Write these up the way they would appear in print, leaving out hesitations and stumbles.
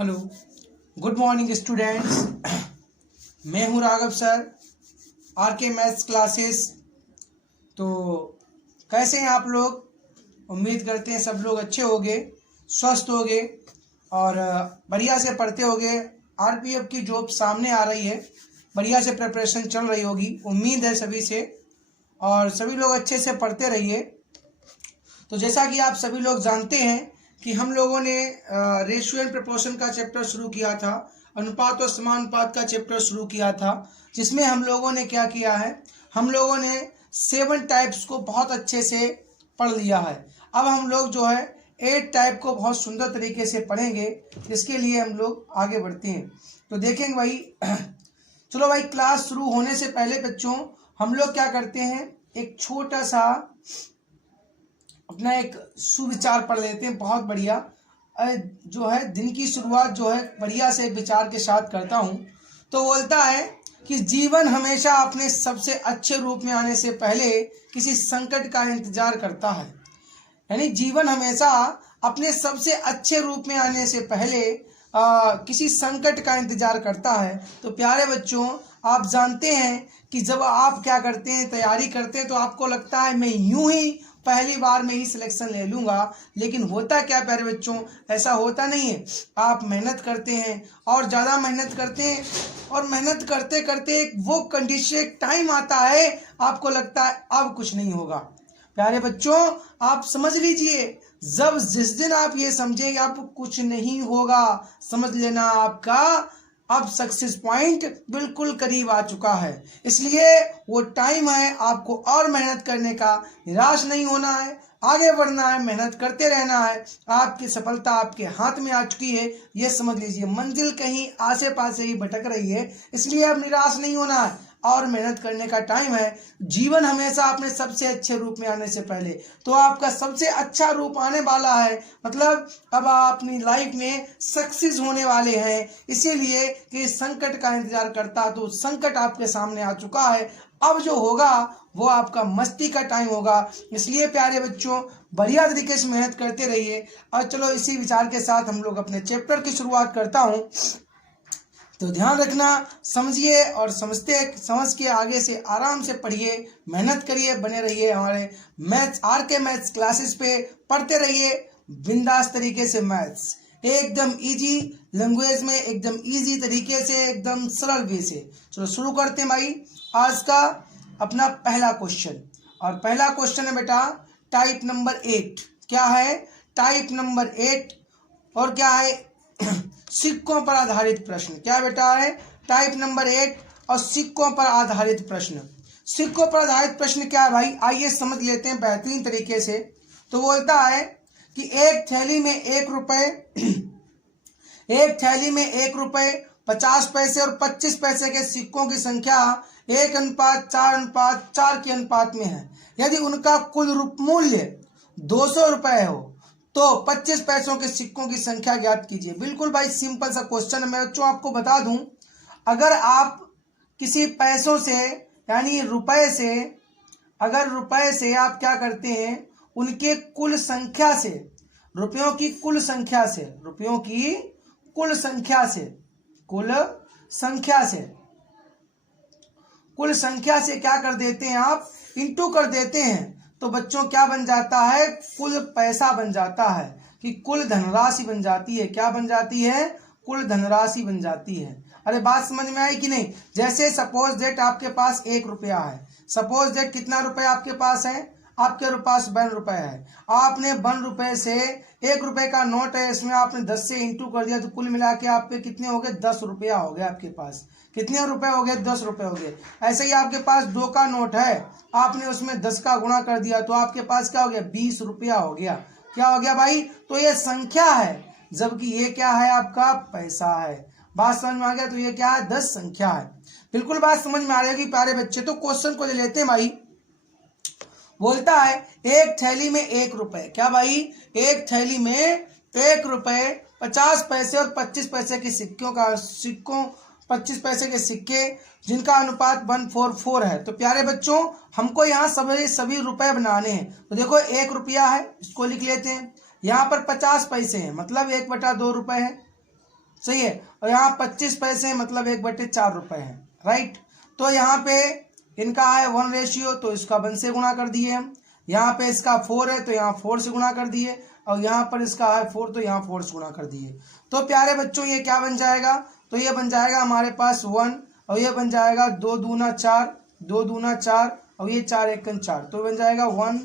Hello, good morning students. मैं हूं Raghav sir, RK maths classes. तो कैसे हैं आप लोग? उम्मीद करते हैं सब लोग अच्छे होंगे, स्वस्थ होंगे और बढ़िया से पढ़ते होंगे। आरपीएफ की जॉब सामने आ रही है, बढ़िया से प्रिपरेशन चल रही होगी, उम्मीद है सभी से। और सभी लोग अच्छे से पढ़ते रहिए। तो जैसा कि आप सभी लोग जानते हैं कि हम लोगों ने रेशियो एंड प्रोपोर्शन का चैप्टर शुरू किया था, अनुपात और समानुपात का चैप्टर शुरू किया था, जिसमें हम लोगों ने क्या किया है, हम लोगों ने 7 टाइप्स को बहुत अच्छे से पढ़ लिया है। अब हम लोग जो है 8 टाइप को बहुत सुंदर तरीके से पढ़ेंगे, जिसके लिए हम लोग आगे बढ़ते हैं। तो देखेंगे भाई चलो भाई, क्लास शुरू होने से पहले बच्चों हम लोग क्या करते हैं, एक छोटा सा अपना एक सुविचार पढ़ लेते हैं। बहुत बढ़िया जो है दिन की शुरुआत जो है बढ़िया से विचार के साथ करता हूँ। तो बोलता है कि जीवन हमेशा अपने सबसे अच्छे रूप में आने से पहले किसी संकट का इंतजार करता है। यानी जीवन हमेशा अपने सबसे अच्छे रूप में आने से पहले किसी संकट का इंतजार करता है। तो प्यारे बच्चों, आप जानते हैं कि जब आप क्या करते हैं, तैयारी करते हैं, तो आपको लगता है मैं यूं ही पहली बार में ही सिलेक्शन ले लूंगा। लेकिन होता क्या प्यारे बच्चों, ऐसा होता नहीं है। आप मेहनत करते हैं और ज़्यादा मेहनत करते हैं, और मेहनत करते करते एक वो कंडीशन, एक टाइम आता है, आपको लगता है अब कुछ नहीं होगा। प्यारे बच्चों, आप समझ लीजिए, जब जिस दिन आप ये समझेंगे आप कुछ नहीं होगा, समझ लेना आपका अब सक्सेस पॉइंट बिल्कुल करीब आ चुका है। इसलिए वो टाइम है आपको और मेहनत करने का, निराश नहीं होना है, आगे बढ़ना है, मेहनत करते रहना है। आपकी सफलता आपके हाथ में आ चुकी है, ये समझ लीजिए। मंजिल कहीं आसे पासे ही भटक रही है, इसलिए अब निराश नहीं होना है और मेहनत करने का टाइम है। जीवन हमेशा अपने सबसे अच्छे रूप में आने से पहले, तो आपका सबसे अच्छा रूप आने वाला है, मतलब अब आप अपनी लाइफ में सक्सेस होने वाले हैं। इसीलिए कि संकट का इंतजार करता, तो संकट आपके सामने आ चुका है। अब जो होगा वो आपका मस्ती का टाइम होगा। इसलिए प्यारे बच्चों, बढ़िया तरीके से मेहनत करते रहिए। और चलो इसी विचार के साथ हम लोग अपने चैप्टर की शुरुआत करता हूँ। तो ध्यान रखना, समझिए और समझ के आगे से आराम से पढ़िए, मेहनत करिए, बने रहिए हमारे मैथ्स आरके मैथ्स क्लासेस पे, पढ़ते रहिए बिंदास तरीके से। मैथ्स एकदम इजी लैंग्वेज में, एकदम इजी तरीके से, एकदम सरल वे से। चलो शुरू करते हैं भाई आज का अपना पहला क्वेश्चन। और पहला क्वेश्चन है बेटा टाइप नंबर 8। क्या है? Type number 8। और क्या है? सिक्कों पर आधारित प्रश्न। क्या बेटा है? टाइप नंबर 8 और सिक्कों पर आधारित प्रश्न। सिक्कों पर आधारित प्रश्न क्या है भाई, आइए समझ लेते हैं बेहतरीन तरीके से। तो बोलता है कि एक थैली में 1 रुपए एक थैली में 1 रुपए 50 पैसे और 25 पैसे के सिक्कों की संख्या 1:4:4 के अनुपात में है। यदि उनका कुल मूल्य 200 रुपए हो तो 25 पैसों के सिक्कों की संख्या ज्ञात कीजिए। बिल्कुल भाई सिंपल सा क्वेश्चन है। मैं बच्चों आपको बता दूं, अगर आप किसी पैसों से यानी रुपए से, अगर रुपए से आप क्या करते हैं, उनके कुल संख्या से, रुपयों की कुल संख्या से, रुपयों की कुल संख्या से, कुल संख्या से, कुल संख्या से क्या कर देते हैं आप, इंटू कर देते हैं, तो बच्चों क्या बन जाता है, कुल पैसा बन जाता है, कि कुल धनराशि बन जाती है। क्या बन जाती है? कुल धनराशि बन जाती है। अरे बात समझ में आई कि नहीं? जैसे सपोज दैट आपके पास 1 रुपया है। सपोज दैट कितना रुपया आपके पास है? आपके पास 52 रुपए है। आपने 52 रुपए से 1 रुपए का नोट है, इसमें आपने 10 से इंटू कर दिया, तो कुल मिला के आपके कितने हो गए? 10 रुपया हो गया आपके पास। कितने रुपए हो गए? 10 रुपए हो गए। ऐसे ही आपके पास 2 का नोट है, आपने उसमें 10 का गुणा कर दिया, तो आपके पास क्या हो गया? 20 रुपया हो गया। क्या हो गया भाई? तो ये संख्या है, जबकि ये क्या है? आपका पैसा है। बात समझ में आ गया? तो ये क्या है? 10 संख्या है। बिल्कुल बात समझ में आ रही है कि प्यारे बच्चे। तो क्वेश्चन को ले लेते हैं भाई। बोलता है एक थैली में 1 रुपए। क्या भाई? एक थैली में 1 रुपए 50 पैसे और 25 पैसे के सिक्कों 25 पैसे के सिक्के जिनका अनुपात 1:4 है। तो प्यारे बच्चों, हमको यहाँ सभी रुपए बनाने हैं। तो देखो 1 रुपया है, इसको लिख लेते हैं। यहाँ पर 50 पैसे हैं, मतलब 1/2 रुपए है। सही है। और यहाँ 25 पैसे मतलब 1/4 रुपए है, राइट। तो यहाँ पे इनका है 1 रेशियो, तो इसका 1 से गुणा कर दिए हम। यहाँ पे इसका 4 है तो यहाँ 4 से गुणा कर दिए, और यहाँ पर इसका है 4 तो यहाँ 4 से गुणा कर दिए। तो प्यारे बच्चों ये क्या बन जाएगा, तो ये बन जाएगा हमारे पास 1, और ये बन जाएगा 2 दूना 4, 2 दूना 4, और ये 4 एकम 4, तो बन जाएगा 1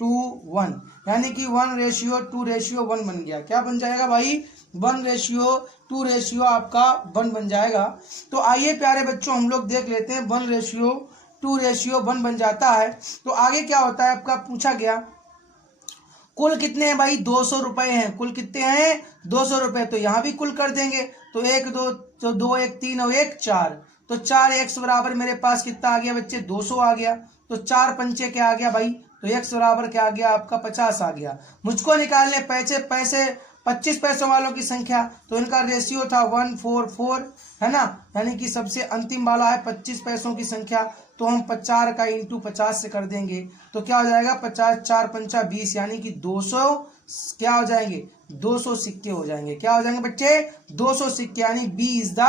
2 1, यानी कि 1 रेशियो 2 रेशियो 1 बन गया। क्या बन जाएगा भाई, 1 रेशियो 2 रेशियो आपका 1 बन जाएगा। तो आइए प्यारे बच्चों हम लोग देख लेते हैं, 1 रेशियो 2 रेशियो 1 बन जाता है। तो आगे क्या होता है, आपका पूछा गया कुल कितने हैं भाई, 200 रुपए हैं। कुल कितने हैं, 200 रुपए। तो यहाँ भी कुल कर देंगे, तो 1 2, तो 2 1 3 और 1 4, तो 4 x बराबर मेरे पास कितना आ गया बच्चे, 200 आ गया। तो 4 पंचे क्या आ गया भाई, तो x बराबर क्या आ गया आपका 50 आ गया। मुझको निकालने पैसे 25 पैसों वालों की संख्या, तो इनका रेशियो था 144, है ना, यानी कि सबसे अंतिम वाला है 25 पैसों की संख्या। तो हम 4 का इंटू 50 से कर देंगे, तो क्या हो जाएगा 50 4 पंचा 20, यानी कि 200 क्या हो जाएंगे, 200 सिक्के हो जाएंगे। क्या हो जाएंगे बच्चे, 200 सिक्के, यानी B is the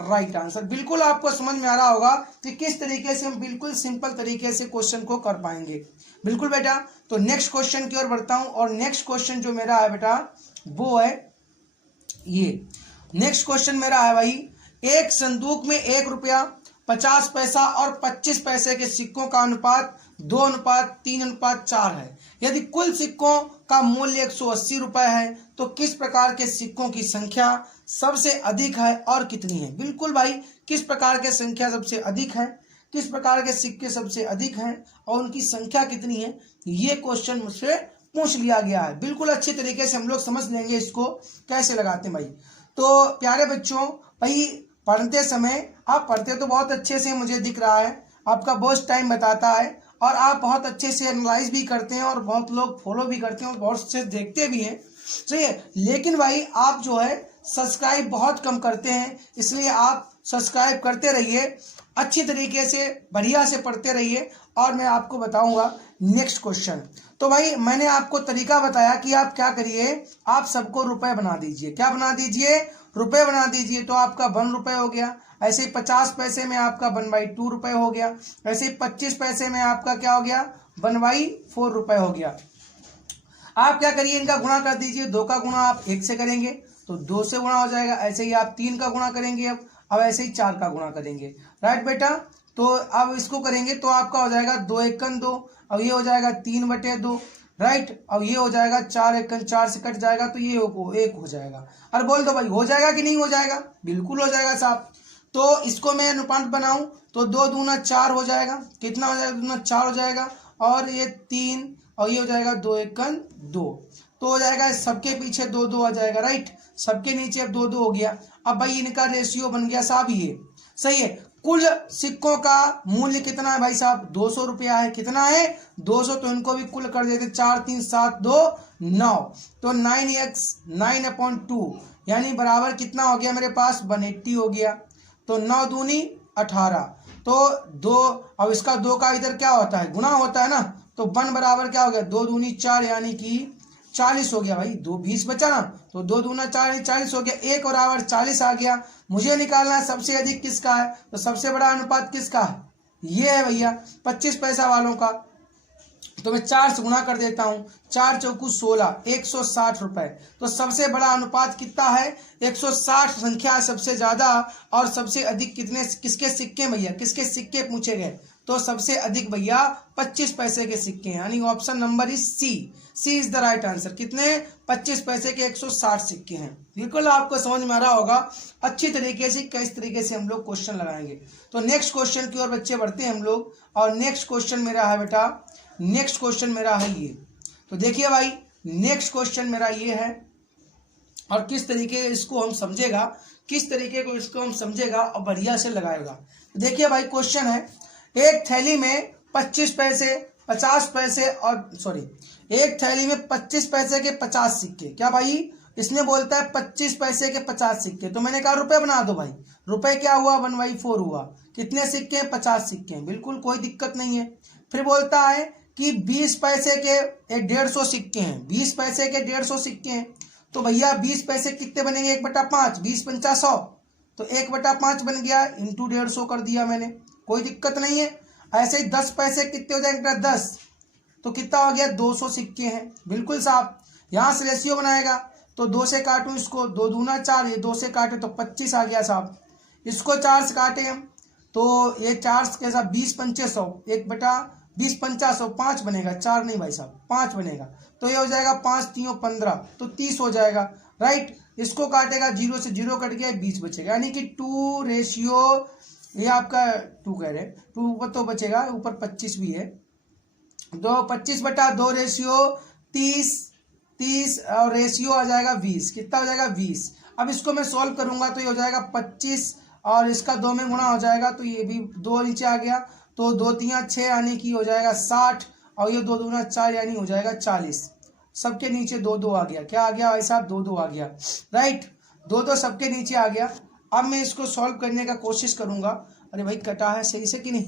right answer. बिल्कुल आपको समझ में आ रहा होगा कि किस तरीके से हम बिल्कुल सिंपल तरीके से क्वेश्चन को कर पाएंगे। बिल्कुल बेटा। तो नेक्स्ट क्वेश्चन की ओर बढ़ता हूं, और नेक्स्ट क्वेश्चन जो मेरा है बेटा वो है ये। नेक्स्ट क्वेश्चन मेरा है भाई, एक संदूक में 1 रुपया 50 पैसा और 25 पैसे के सिक्कों का अनुपात 2:3:4 है। यदि कुल सिक्कों का मूल्य 180 रुपए है तो किस प्रकार के सिक्कों की संख्या सबसे अधिक है और कितनी है। बिल्कुल भाई, किस प्रकार के संख्या सबसे अधिक है, किस प्रकार के सिक्के सबसे अधिक हैं और उनकी संख्या कितनी है, ये क्वेश्चन मुझसे पूछ लिया गया है। बिल्कुल अच्छी तरीके से हम लोग समझ लेंगे इसको कैसे लगाते हैं भाई। तो प्यारे बच्चों, भाई पढ़ते समय आप पढ़ते तो बहुत अच्छे से मुझे दिख रहा है, आपका बहुत टाइम बताता है और आप बहुत अच्छे से एनालाइज भी करते हैं और बहुत लोग फॉलो भी करते हैं और बहुत से देखते भी हैं, सही है। लेकिन भाई आप जो है सब्सक्राइब बहुत कम करते हैं, इसलिए आप सब्सक्राइब करते रहिए, अच्छी तरीके से बढ़िया से पढ़ते रहिए। और मैं आपको बताऊंगा नेक्स्ट क्वेश्चन। तो भाई मैंने आपको तरीका बताया कि आप क्या करिए, आप सबको रुपए बना दीजिए। क्या बना दीजिए, रुपए बना दीजिए। तो आपका 1 रुपये हो गया, ऐसे ही 50 पैसे में आपका 1/2 रुपये हो गया, ऐसे ही 25 पैसे में आपका क्या हो गया 1/4 रुपये हो गया। आप क्या करिए, इनका गुणा कर दीजिए। 2 का गुणा आप 1 से करेंगे तो 2 से गुणा हो जाएगा, ऐसे ही आप 3 का गुणा करेंगे, अब ऐसे ही 4 का गुणा करेंगे, राइट बेटा। तो अब इसको करेंगे तो आपका हो जाएगा 2 एकन 2, अब ये हो जाएगा 3/2, राइट। अब ये हो जाएगा 4 एकन 4 से कट जाएगा तो ये 1 हो जाएगा। अरे बोल दो भाई, हो जाएगा कि नहीं हो जाएगा, बिल्कुल हो जाएगा साहब। तो इसको मैं अनुपात बनाऊं तो 2 दूना 4 हो जाएगा, कितना हो जाएगा, 2 दूना 4 हो जाएगा, और ये 3 और ये हो जाएगा 2 एकन 2, तो हो जाएगा सबके पीछे 2 2 आ जाएगा, राइट। सबके नीचे अब 2 2 हो गया। अब भाई इनका रेशियो बन गया साहब ये, सही है। कुल सिक्कों का मूल्य कितना है भाई साहब, 200 रुपया है। कितना है 200, तो इनको भी कुल कर देते, 4 3 7 2 9, तो 9x 9/2 यानी बराबर कितना हो गया मेरे पास 180 हो गया। तो 9 दूनी 18, तो 2, अब इसका 2 का इधर क्या होता है, गुना होता है ना, तो 1 बराबर क्या हो गया 2 दूनी 4 यानी कि 40 हो गया भाई। 2 20 बचा ना, तो 2 दूना 4 यानी 40 हो गया, 1 बराबर 40 आ गया। मुझे निकालना है सबसे अधिक किसका है, तो सबसे बड़ा अनुपात किसका है, ये है भैया 25 पैसा वालों का। तो मैं 4 से गुणा कर देता हूँ, 4 चौकू 16, 160 रुपए। तो सबसे बड़ा अनुपात कितना है, 160 संख्या सबसे ज्यादा, और सबसे अधिक कितने किसके सिक्के भैया, किसके सिक्के पूछे गए, तो सबसे अधिक भैया 25 पैसे के सिक्के, यानी option number is C is the right answer. कितने 25 पैसे के 160 सिक्के हैं। बिल्कुल आपको समझ में आ रहा होगा अच्छी तरीके से किस तरीके से हम लोग क्वेश्चन लगाएंगे। तो नेक्स्ट क्वेश्चन की ओर बच्चे बढ़ते हैं हम लोग, और नेक्स्ट क्वेश्चन मेरा है बेटा, नेक्स्ट क्वेश्चन मेरा है ये। तो देखिए भाई नेक्स्ट क्वेश्चन मेरा ये है, और किस तरीके इसको हम समझेगा, किस तरीके को इसको हम समझेगा और बढ़िया से लगाएगा। तो देखिए भाई क्वेश्चन है, एक थैली में 25 पैसे 50 पैसे और एक थैली में 25 पैसे के 50 सिक्के। क्या भाई, इसमें बोलता है 25 पैसे के 50 सिक्के, तो मैंने कहा रुपए बना दो भाई। रुपए क्या हुआ 1/4 हुआ। कितने सिक्के हैं 50 सिक्के हैं, बिल्कुल कोई दिक्कत नहीं है। फिर बोलता है कि 20 पैसे के 150 सिक्के हैं, 20 पैसे के 150 सिक्के हैं, तो भैया 20 पैसे कितने बनेंगे, 1/5, 20 पंचा 100, तो 1/5 बन गया, इंटू 150 कर दिया मैंने, कोई दिक्कत नहीं है। ऐसे ही 10 पैसे कितने हो जाएंगे, 10, तो कितना हो गया, 200 सिक्के हैं, बिल्कुल साहब। यहाँ से रेशियो बनाएगा तो 2 से काटूं इसको, 2 दूना 4, ये 2 से काटे तो 25 आ गया साहब। इसको 4 से काटे हम तो ये 4 के साथ 20 पंचे 100, 1/20 पंचा 100, 5 बनेगा, 4 नहीं भाई साहब, 5 बनेगा, तो ये हो जाएगा 5 3 15, तो 30 हो जाएगा, राइट। इसको काटेगा, 0 से 0 कट गया, 20 बचेगा, यानी कि 2 रेशियो, ये आपका 2 कह रहे हैं, 2 ऊपर तो बचेगा, ऊपर 25 भी है, तो 25/2 रेशियो 30 और रेशियो आ जाएगा 20, कितना हो जाएगा 20। अब इसको मैं सॉल्व करूंगा तो ये हो जाएगा 25 और इसका 2 में गुणा हो जाएगा, तो ये भी 2 नीचे आ गया, तो 2 3 6 यानी कि हो जाएगा 60 और ये 2 दूना 4 यानी हो जाएगा 40। सबके नीचे 2 2 आ गया, क्या आ गया भाई साहब, 2 2 आ गया, राइट, 2 2 सबके नीचे आ गया। अब मैं इसको सॉल्व करने का कोशिश करूंगा। अरे भाई कटा है सही से कि नहीं,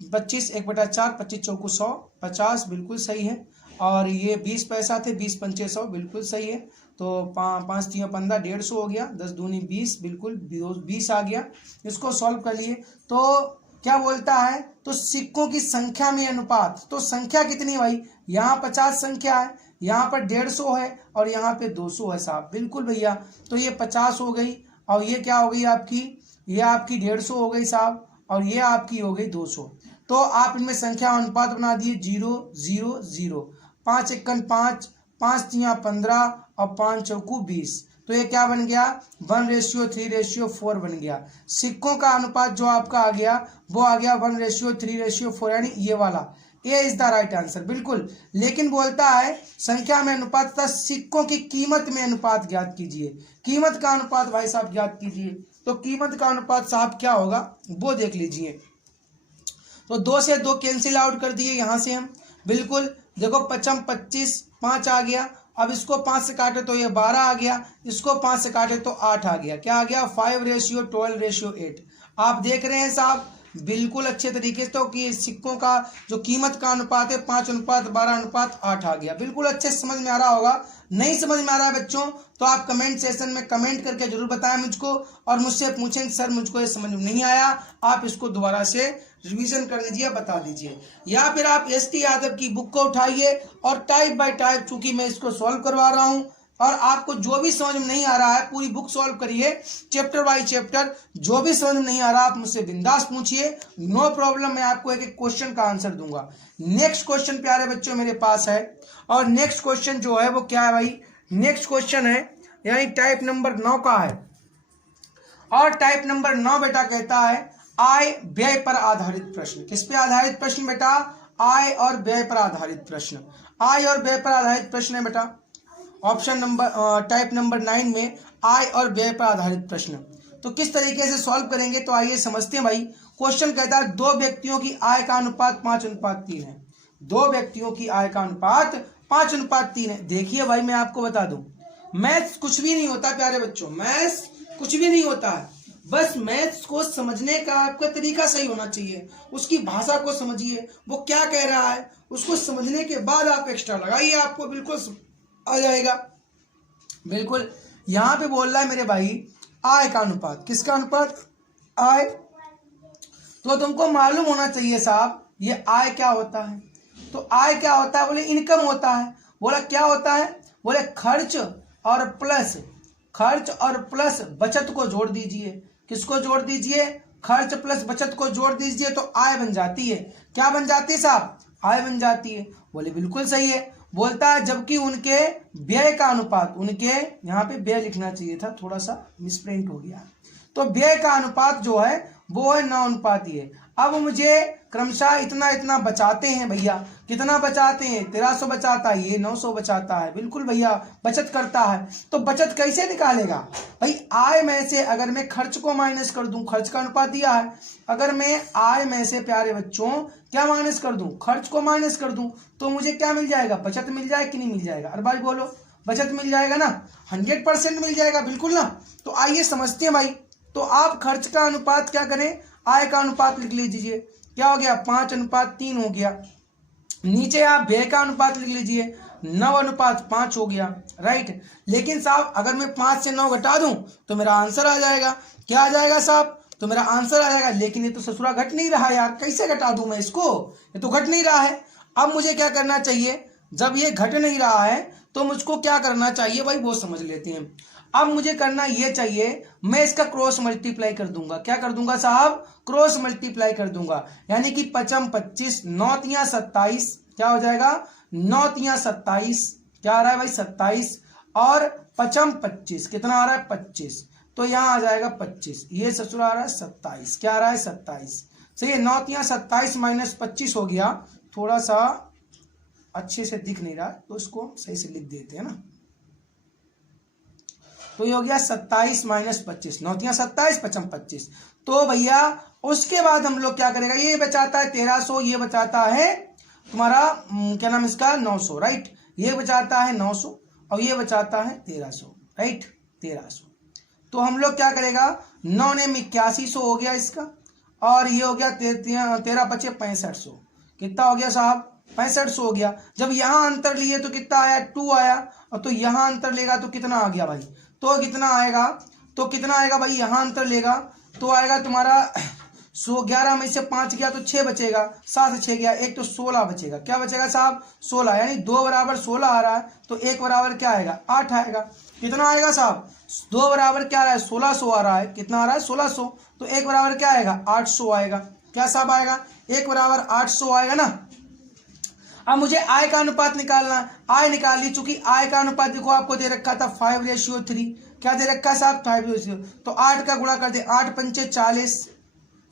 25 1/4, 25 चौको 100, 50 बिल्कुल सही है, और ये 20 पैसा थे, 20 पंचे 100 बिल्कुल सही है, तो 5 3 15, 150 हो गया, 10 दूनी 20, बिल्कुल 20 आ गया। इसको सॉल्व कर लिए तो क्या बोलता है, तो सिक्कों की संख्या में अनुपात, तो संख्या कितनी भाई, यहाँ 50 संख्या है, यहाँ पर 150 है और यहाँ पे 200 है साहब, बिल्कुल भैया, तो ये 50 हो गई और ये क्या हो गई आपकी, ये आपकी 150 हो गई साहब, और ये आपकी हो गई 200। तो आप इनमें संख्या अनुपात बना दिए 0 0 0, 5 1 5, 5 3 15 और 5 चौकू 20, तो ये क्या बन गया, 1:3:4 बन गया। सिक्कों का अनुपात जो आपका आ गया वो आ गया 1:3:4, यानी ये वाला, ए इज द राइट आंसर, बिल्कुल। लेकिन बोलता है संख्या में अनुपात तथा सिक्कों की कीमत में अनुपात ज्ञात कीजिए। कीमत का अनुपात भाई साहब ज्ञात कीजिए, तो कीमत का अनुपात साहब क्या होगा वो देख लीजिए। तो 2 से 2 कैंसिल आउट कर दिए यहाँ से हम, बिल्कुल देखो 5 25, 5 आ गया। अब इसको 5 से काटे तो ये 12 आ गया, इसको 5 से काटे तो 8 आ गया, क्या आ गया 5:12:8। आप देख रहे हैं साहब बिल्कुल अच्छे तरीके से, तो कि सिक्कों का जो कीमत का अनुपात है 5:12:8 आ गया, बिल्कुल अच्छे से समझ में आ रहा होगा। नहीं समझ में आ रहा है बच्चों तो आप कमेंट सेशन में कमेंट करके जरूर बताएं मुझको, और मुझसे पूछें सर मुझको ये समझ में नहीं आया, आप इसको दोबारा से रिवीजन कर लीजिए, बता दीजिए, या फिर आप एसटी यादव की बुक को उठाइए और टाइप बाय टाइप, चूंकि मैं इसको सॉल्व करवा रहा हूं और आपको जो भी समझ में नहीं आ रहा है पूरी बुक सॉल्व करिए, चैप्टर बाय चैप्टर, जो भी समझ में नहीं आ रहा आप मुझसे बिंदास पूछिए, नो प्रॉब्लम, मैं आपको एक एक क्वेश्चन का आंसर दूंगा। नेक्स्ट क्वेश्चन प्यारे बच्चों मेरे पास है, और नेक्स्ट क्वेश्चन जो है वो क्या है भाई, नेक्स्ट क्वेश्चन है यानी टाइप नंबर 9 का है, और टाइप नंबर 9 बेटा कहता है आय व्यय पर आधारित प्रश्न। किस पे आधारित प्रश्न बेटा, आय और व्यय पर आधारित प्रश्न। आय और व्यय पर आधारित प्रश्न है बेटा, ऑप्शन नंबर टाइप नंबर 9 में आय और व्यय पर आधारित प्रश्न। तो किस तरीके से सॉल्व करेंगे, तो आइए समझते हैं भाई। क्वेश्चन कहता है 2 व्यक्तियों की आय का अनुपात 5:3 है। 2 व्यक्तियों की आय का अनुपात 5:3 है। देखिए भाई मैं आपको बता दूं, मैथ्स कुछ भी नहीं होता प्यारे बच्चों, मैथ्स कुछ भी नहीं होता है, बस मैथ्स को समझने का आपका तरीका सही होना चाहिए, उसकी भाषा को समझिए, वो क्या कह रहा है उसको समझने के बाद आप एक्स्ट्रा लगाइए, आपको बिल्कुल आ जाएगा। बिल्कुल यहाँ पे बोल रहा है मेरे भाई आय का अनुपात, किसका अनुपात, आय, तो तुमको मालूम होना चाहिए साहब ये आय क्या होता है। तो आय क्या होता है, बोले इनकम होता है। बोला क्या होता है, बोले खर्च और प्लस बचत को जोड़ दीजिए। किसको जोड़ दीजिए, खर्च प्लस बचत को जोड़ दीजिए तो आय बन जाती है। क्या बन जाती है साहब, आय बन जाती है। बोले बिल्कुल सही है। बोलता है जबकि उनके व्यय का अनुपात, उनके यहाँ पे व्यय लिखना चाहिए था, थोड़ा सा मिसप्रिंट हो गया, तो व्यय का अनुपात जो है वो है 9:1 है। अब मुझे क्रमशः इतना इतना बचाते हैं भैया, कितना बचाते हैं, 1300 बचाता है, ये 900 बचाता है, बिल्कुल भैया बचत करता है। तो बचत कैसे निकालेगा भाई, आय में से अगर मैं खर्च को माइनस कर दूं, खर्च का अनुपात दिया है, अगर मैं आय में से प्यारे बच्चों क्या माइनस कर दूं, खर्च को माइनस कर दूं, तो मुझे क्या मिल जाएगा, बचत मिल जाएगा कि नहीं मिल जाएगा, अरे भाई बोलो, बचत मिल जाएगा ना, 100% मिल जाएगा, बिल्कुल ना। तो आइए समझते हैं भाई। तो आप खर्च का अनुपात क्या करें, आय का अनुपात लिख लीजिए, क्या हो गया 5:3 हो गया। नीचे आप व्यय का अनुपात लिख लीजिए, 9:5 हो गया, राइट। लेकिन साहब अगर मैं 5 से 9 घटा दूं तो मेरा आंसर आ जाएगा। क्या आ जाएगा साहब? तो मेरा आंसर आ जाएगा। लेकिन ये तो ससुरा घट नहीं रहा यार, कैसे घटा दूं मैं इसको? ये तो घट नहीं रहा है। अब मुझे क्या करना चाहिए? जब ये घट नहीं रहा है तो मुझको क्या करना चाहिए भाई, वो समझ लेते हैं। अब मुझे करना ये चाहिए, मैं इसका क्रॉस मल्टीप्लाई कर दूंगा। क्या कर दूंगा साहब? क्रॉस मल्टीप्लाई कर दूंगा। यानी कि 5 25, 9 तियां 27, क्या हो जाएगा? 9 तियां 27, क्या आ रहा है भाई? 27, और 5 25 कितना आ रहा है? 25, तो यहां आ जाएगा 25, ये ससुर आ रहा है 27, क्या आ रहा है? 27। सही है, 9 तियां 27 माइनस 25 हो गया। थोड़ा सा अच्छे से दिख नहीं रहा तो इसको सही से लिख देते हैं ना। तो ये हो गया 27 माइनस 25, 9 तियां 27, 5 25। तो भैया उसके बाद हम लोग क्या करेगा, ये बचाता है 1300, ये बचाता है तुम्हारा क्या नाम इसका, 900, राइट। ये बचाता है 900 और ये बचाता है 1300, राइट, 1300। तो हम लोग क्या करेगा, 9 ने 8100 हो गया इसका, और ये हो गया 13 बचे 6500। कितना हो गया साहब? 6500 हो गया। जब यहां अंतर लिए तो कितना आया? 2 आया। और तो यहां अंतर लेगा तो कितना आ गया भाई? तो कितना आएगा? तो कितना आएगा भाई? यहां अंतर लेगा तो आएगा तुम्हारा 11 में से 5 गया तो 6 बचेगा, 7 से 6 गया 1, तो 16 बचेगा। क्या बचेगा साहब? 16। यानी 2 बराबर 16 आ रहा है, तो 1 बराबर क्या आएगा? 8 आएगा। कितना आएगा साहब? 2 बराबर क्या आ रहा है? 1600 आ रहा है। कितना आ रहा है? 1600। तो 1 बराबर क्या आएगा? 800 आएगा। क्या साहब आएगा? 1 बराबर 800 आएगा ना। अब मुझे आय का अनुपात निकालना है। आय निकाल ली, चूंकि आय का अनुपात देखो आपको दे रखा था 5:3। क्या दे रखा है साहब? 5:3। तो 8 का गुणा कर दे, 8 पंचे 40,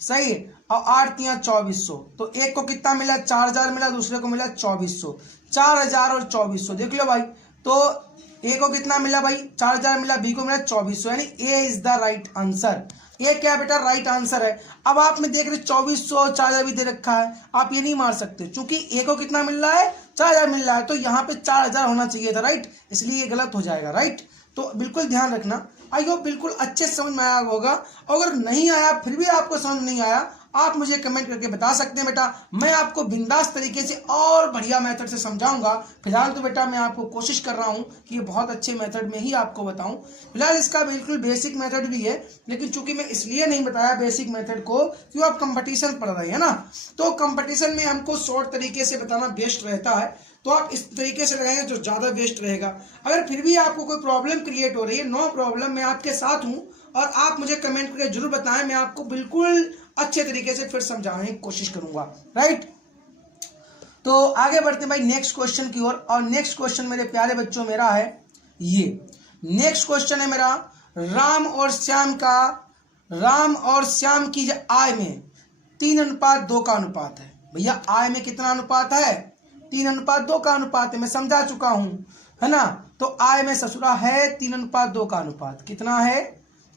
सही है, और 8 तियां 2400। तो एक को कितना मिला? 4000 मिला, दूसरे को मिला 2400। 4000 और 2400 देख लो भाई। तो ए को कितना मिला भाई? 4000 मिला, बी को मिला 2400, यानी ए इज द राइट आंसर। ये क्या बेटा? राइट आंसर है। अब आप में देख रहे 2400, 4000 भी दे रखा है, आप ये नहीं मार सकते क्योंकि ए को कितना मिल रहा है? 4000 मिल रहा है, तो यहाँ पे 4000 होना चाहिए था, राइट, इसलिए ये गलत हो जाएगा, राइट। तो बिल्कुल ध्यान रखना। आई होप बिल्कुल अच्छे समझ में आया होगा। अगर नहीं आया, फिर भी आपको समझ नहीं आया, आप मुझे कमेंट करके बता सकते हैं बेटा। मैं आपको बिंदास तरीके से और बढ़िया मेथड से समझाऊंगा। फिलहाल तो बेटा मैं आपको कोशिश कर रहा हूं कि ये बहुत अच्छे मेथड में ही आपको बताऊं। फिलहाल इसका बिल्कुल बेसिक मेथड भी है, लेकिन चूंकि मैं इसलिए नहीं बताया बेसिक मेथड को कि आप कंपटीशन पढ़ रहे हैं ना, तो कंपटीशन में हमको शॉर्ट तरीके से बताना बेस्ट रहता है। तो आप इस तरीके से लगाएंगे जो ज्यादा बेस्ट रहेगा। अगर फिर भी आपको कोई प्रॉब्लम क्रिएट हो रही है, नो प्रॉब्लम, मैं आपके साथ हूं, और आप मुझे कमेंट करके जरूर बताएं, मैं आपको बिल्कुल अच्छे तरीके से फिर समझाने की कोशिश करूंगा, राइट। तो आगे बढ़ते भाई नेक्स्ट क्वेश्चन की ओर। और नेक्स्ट क्वेश्चन मेरे प्यारे बच्चों मेरा है ये, नेक्स्ट क्वेश्चन है मेरा, राम और श्याम की आय में 3:2 का अनुपात है। भैया आय में कितना अनुपात है? 3:2 का अनुपात है। मैं समझा चुका हूं, है ना। तो आय में ससुरा है 3:2 का अनुपात। कितना है?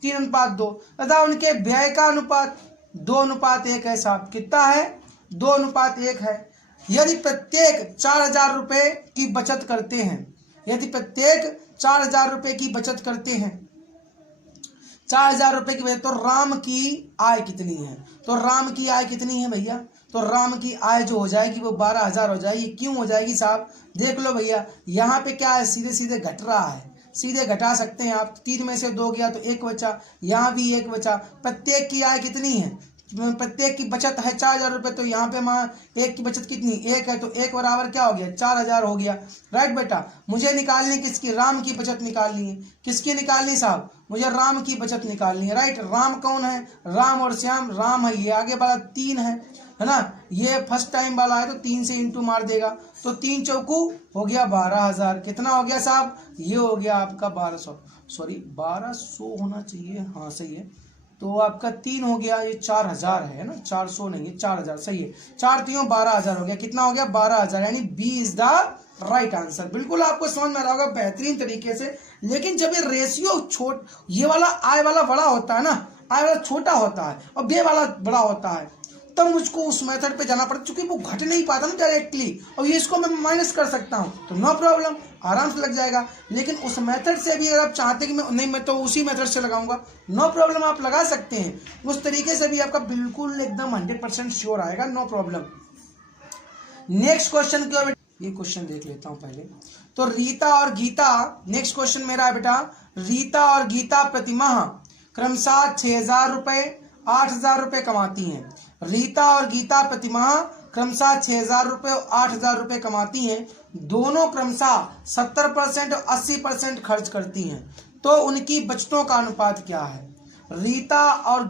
3:2 तथा उनके व्यय का अनुपात 2:1 है साहब। कितना है? 2:1 है। यदि प्रत्येक 4000 रुपए की बचत करते हैं, यदि प्रत्येक 4000 रुपए की बचत करते हैं, 4000 रुपए की बचत, तो राम की आय कितनी है? तो राम की आय कितनी है भैया? तो राम की आय जो हो जाएगी वो 12000 हो जाएगी। क्यों हो जाएगी साहब? देख लो भैया, यहाँ पे क्या है, सीधे सीधे घट रहा है, सीधे घटा सकते हैं आप। 3 में से 2 गया तो 1 बचा, यहाँ भी 1 बचा। प्रत्येक की आय कितनी है? प्रत्येक की बचत है 4000 रुपए, तो यहाँ पे मां एक की बचत कितनी? 1 है, तो 1 बराबर क्या हो गया? 4000 हो गया, राइट बेटा। मुझे निकालनी किसकी? राम की बचत निकालनी है। किसकी निकालनी साहब? मुझे राम की बचत निकालनी है, राइट। राम कौन है? राम और श्याम। राम है ये, आगे वाला 3 है ना, ये फर्स्ट टाइम वाला है, तो 3 से इंटू मार देगा, तो 3 चौकू हो गया 12000। कितना हो गया साहब? ये हो गया आपका 1200 होना चाहिए, हाँ सही है। तो आपका 3 हो गया, ये 4000 है ना, 400 नहीं है, 4000 सही है। 4 3 12,000 हो गया। कितना हो गया? 12,000, यानी B is the right answer. बिल्कुल आपको समझ में आ रहा होगा बेहतरीन तरीके से। लेकिन जब ये रेशियो ये वाला आय वाला बड़ा होता है ना, आय वाला छोटा होता है और बे वाला बड़ा होता है, तब मुझको उस मेथड पे जाना पड़ता, क्योंकि वो घट नहीं पाता ना डायरेक्टली, और ये इसको मैं माइनस कर सकता हूँ, तो नो प्रॉब्लम, आराम से लग जाएगा। लेकिन उस मेथड से भी अगर आप चाहते कि मैं तो उसी मेथड से लगाऊंगा, नो प्रॉब्लम, आप लगा सकते हैं। उस तरीके से भी आपका बिल्कुल एकदम 100% श्योर आएगा, नो प्रॉब्लम। नेक्स्ट क्वेश्चन की ओर ये क्वेश्चन देख लेता हूँ पहले। तो रीता और गीता, नेक्स्ट क्वेश्चन मेरा है बेटा, रीता और गीता प्रतिमाह क्रमशः 6,000 रुपये 8,000 रुपये कमाती हैं। रीता और गीता प्रतिमाह क्रमशः 6,000 रुपये और 8,000 रुपये कमाती हैं। दोनों क्रमशः 70% और 80% खर्च करती हैं। तो उनकी बचतों का अनुपात क्या है? रीता और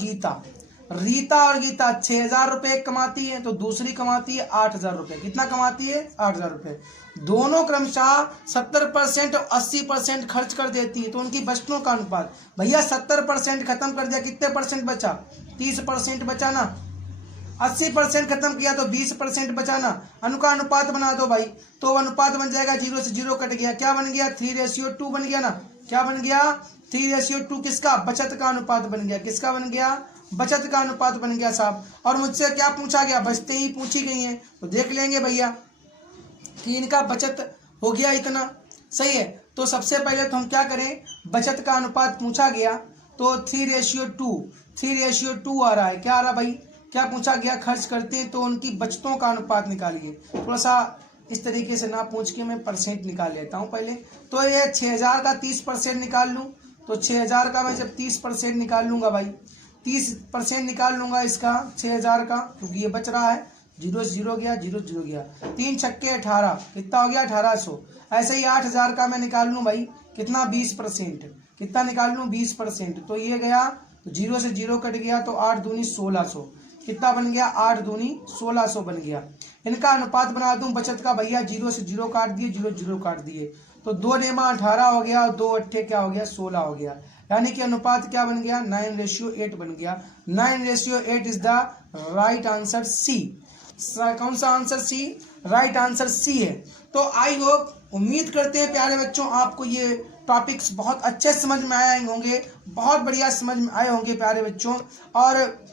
गीता 6,000 रुपये कमाती है, तो दूसरी कमाती है 8,000 रुपये। कितना कमाती है? 8,000 रुपये। दोनों क्रमशः 70% और 80% खर्च कर देती है। तो उनकी बचतों का अनुपात, भैया 70% खत्म कर दिया, कितने परसेंट बचा? 30% बचा ना। 80% खत्म किया तो 20% बचा ना। उनका अनुपात बना दो भाई, तो अनुपात बन जाएगा 0 से 0 कट गया, क्या बन गया? 3:2 बन गया ना। क्या बन गया? 3:2 किसका? बचत का अनुपात बन गया। किसका बन गया? बचत का अनुपात बन गया साहब। और मुझसे क्या पूछा गया? बचतें ही पूछी गई हैं, तो देख लेंगे भैया कि इनका बचत हो गया इतना, सही है। तो सबसे पहले तो हम क्या करें, बचत का अनुपात पूछा गया तो 3:2 आ रहा है। क्या आ रहा भाई? क्या पूछा गया? खर्च करते हैं तो उनकी बचतों का अनुपात निकालिए। थोड़ा सा इस तरीके से ना पूछ के मैं परसेंट निकाल लेता हूँ पहले। तो ये 6,000 का 30% निकाल लूँ, तो 6,000 का मैं जब 30% निकाल लूँगा भाई, 30% निकाल लूँगा इसका 6,000 का, क्योंकि ये बच रहा है। 0 से 0 गया, 0 से 0 गया, 3 छक्के 18, कितना हो गया? 1800। ऐसे ही 8,000 का मैं निकाल लूँ भाई, कितना? 20%। कितना निकाल लूँ? 20%। तो ये गया, तो 0 से 0 कट गया, तो 8 दूनी 1600। कितना बन गया? 8 दूनी 1600 बन गया। इनका अनुपात बना दूं बचत का भैया, 0 से 0 काट दिए, 0 0 काट दिए, तो 2 नेमा 18 हो गया और 2 अट्ठे क्या हो गया? 16 हो गया। यानी कि अनुपात क्या बन गया? 9:8 बन गया। 9:8 is the right answer C. कौन सा answer? C. Right answer C है। तो आई होप, उम्मीद करते हैं प्यारे बच्चों आपको ये टॉपिक्स बहुत अच्छे समझ में आए होंगे, बहुत बढ़िया समझ में आए होंगे प्यारे बच्चों। और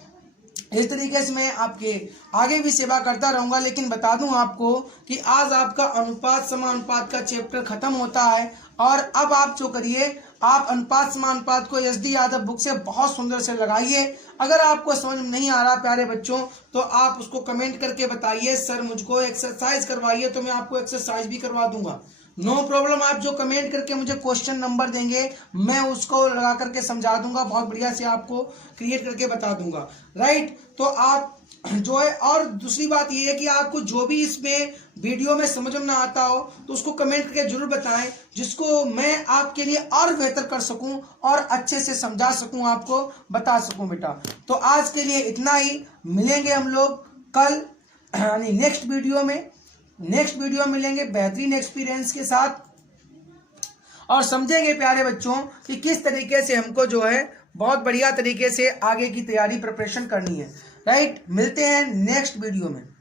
इस तरीके से मैं आपके आगे भी सेवा करता रहूंगा। लेकिन बता दूं आपको कि आज आपका अनुपात समानुपात का चैप्टर खत्म होता है। और अब आप जो करिए, आप अनुपात समानुपात को SD यादव बुक से बहुत सुंदर से लगाइए। अगर आपको समझ में नहीं आ रहा प्यारे बच्चों, तो आप उसको कमेंट करके बताइए, सर मुझको एक्सरसाइज करवाइए, तो मैं आपको एक्सरसाइज भी करवा दूंगा। No problem. आप जो कमेंट करके मुझे क्वेश्चन नंबर देंगे, मैं उसको लगा करके समझा दूंगा, बहुत बढ़िया से आपको क्रिएट करके बता दूंगा। राइट। तो आप जो है, और दूसरी बात ये है कि आपको जो भी इसमें वीडियो में समझ में ना आता हो तो उसको कमेंट करके जरूर बताएं, जिसको मैं आपके लिए और बेहतर कर सकूं और अच्छे से समझा सकूं, आपको बता सकूं बेटा। तो आज के लिए इतना ही। मिलेंगे हम लोग कल, यानी नेक्स्ट वीडियो में मिलेंगे बेहतरीन एक्सपीरियंस के साथ, और समझेंगे प्यारे बच्चों कि किस तरीके से हमको जो है बहुत बढ़िया तरीके से आगे की तैयारी प्रिपरेशन करनी है। राइट। मिलते हैं नेक्स्ट वीडियो में।